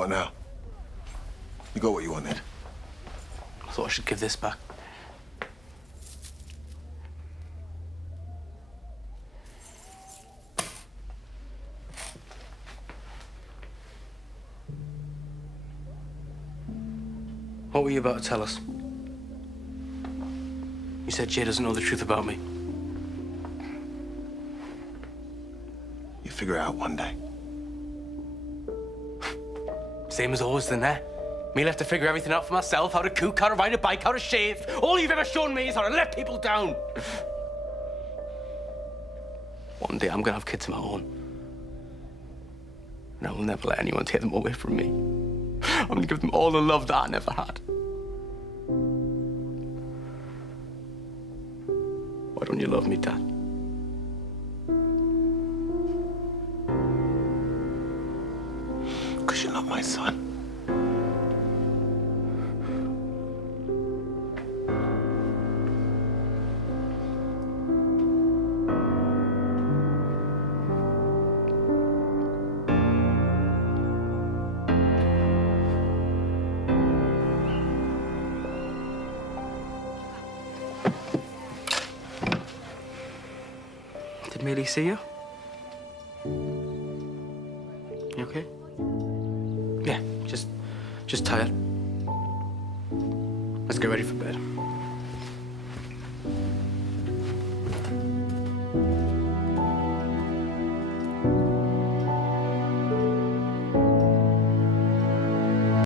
What now? You got what you wanted? I thought I should give this back. What were you about to tell us? You said Jay doesn't know the truth about me. You figure it out one day. Same as always, then, eh? Me left to figure everything out for myself, how to cook, how to ride a bike, how to shave. All you've ever shown me is how to let people down. One day I'm gonna have kids of my own. And I will never let anyone take them away from me. I'm gonna give them all the love that I never had. Why don't you love me, Dad? Because you're not my son. Did Millie see you? You okay? Yeah, just tired. Let's get ready for bed.